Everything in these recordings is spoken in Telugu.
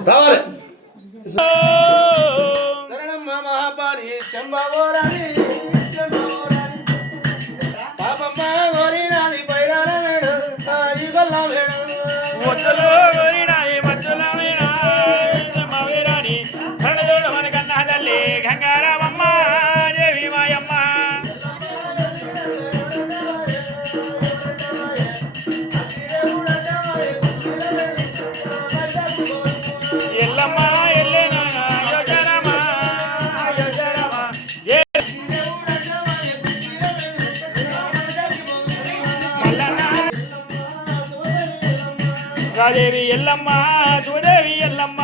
రావాలి శరణమ్మ మహాపాలి శంభవోరాని పాపమ్మ గోరినాది పైరాల వేడు తాయి గొల్ల వేడు ముచ్చలో గోరినాది మచ్చల వేడా శంభవోరాని కడదోడు మనకన్నా తల్లి గంగారామమ్మ దేవి మాయమ్మ ఎల్లమ్మ ఎల్లెనా యోజనమ్మ యోజనమ్మ రాదేవి ఎల్లమ్మ సుదేవి ఎల్లమ్మ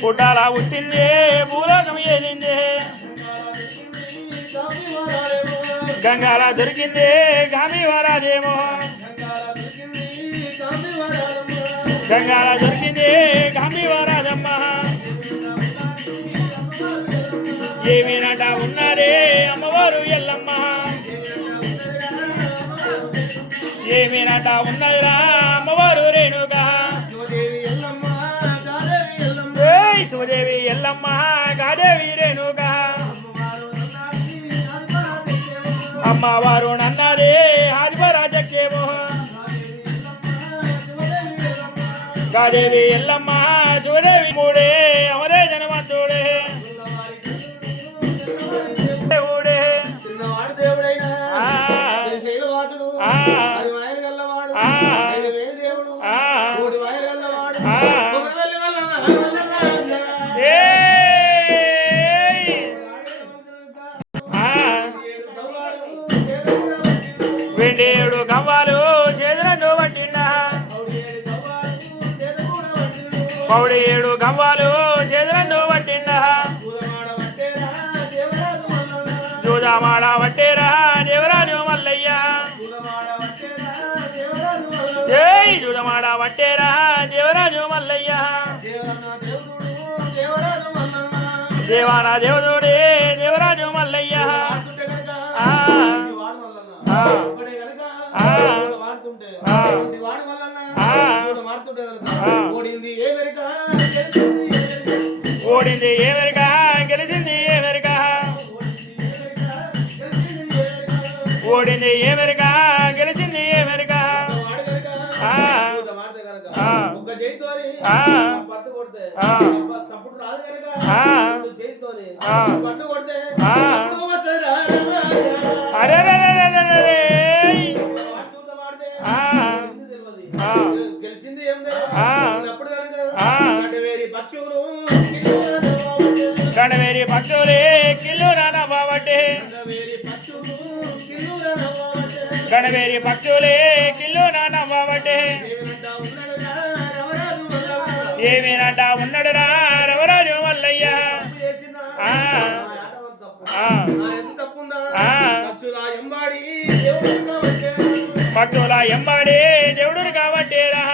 పుట్టాల పుట్టింది భూలోకం ఏలింది గంగాల దొరికింది గామి వరాదేమో గంగాల దొరికింది గామి వరాదమ్మ ఏమినట ఉన్నదే అమ్మవారు ఎల్లమ్మ ఏమినట ఉన్నదిరా అమ్మవారు రేణుక శివదేవి ఎల్లమ్మ గాదేవి రేణుక అమ్మవారు నన్నదే ఆదిపరాజకేమో గాదేవి ఎల్లమ్మ శివదేవి మూడే అమరే జనమంతుడే దేవుడే దేవుడైనా వెండేడు గవ్వాలు చేతులను పట్టిండా పౌడి ఏడు గవ్వాలు చేతులను పట్టిండా జూదమాడ వట్టేరా దేవరాజు మల్లయ్య జై జూదమాడ వట్టేరా దేవరాజు మల్లయ్య దేవాన దేవుడే దేవరాజు మల్లయ్య ఓడింది ఏమెరిక గెలిచింది ఏమెరిక ఓడింది ఏమెరిక గెలిచింది ఏమెరిక అరే గెలిచింది ఏం గడవేరి పక్షులే కిల్లు నానవ్వబట్టే గడవేరి పక్షులే కిల్లు నానవ్వబట్టే ఏమేనంట ఉన్నాడురా రవరాజు మల్లయ్య పక్షుల ఎంబాడి దేవుడు కాబట్టేరా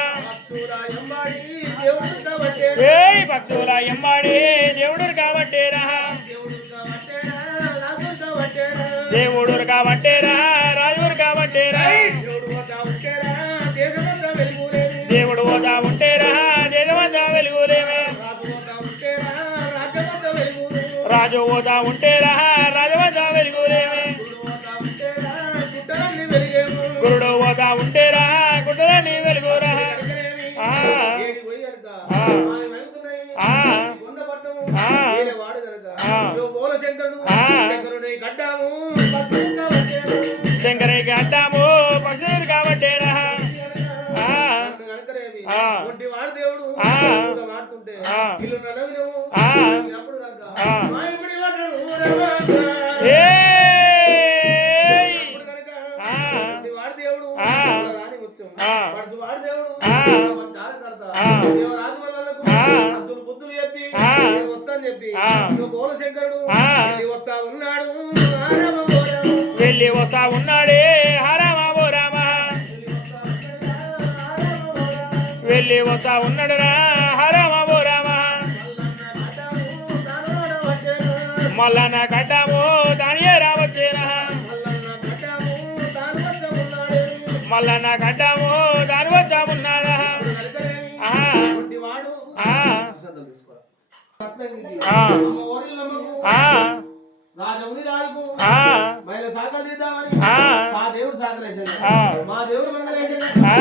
పక్షుల ఎంబాడి దేవుడు కాబట్టేరా దేవుడు కాబట్టేరా రాజుడు కాబట్టేరా దేవుడు పోతా ఉంటేరా దేశమంతా వెలుగులేమే రాజు పోతా ఉంటేరా రాజమంతా వెలుగులేమే గురుడు పోతా ఉంటేరా గుడ్డలని వెలుగురా శంకరకి అడ్డాము పక్షులు కాబట్టేరా దేవుడు బుద్ధులు చెప్పి వస్తాను చెప్పి శంకరుడు వస్తా ఉన్నాడు వెళ్ళి వస్తా ఉన్నాడే హరామా ఓ రామ వెళ్ళి వస్తా ఉన్నాడురా హరామా ఓ రామ మల్లన్న కట్టాము దానియే రావచ్చేరా మల్లన్న కట్టాము దాని వచ్చా ఉన్నాడా శ్రద్ధలు తీసుకోరా సత్యంగికి ఆ. అమ్మ ఓరి నమ్మకు ఆ రాజముని రాజుకు ఆ మహిళ సాకలు చేద్దామని ఆ. ఆ దేవుడు సాకలేసాడు ఆ. మా దేవుడు మంగళేశాడు ఆ.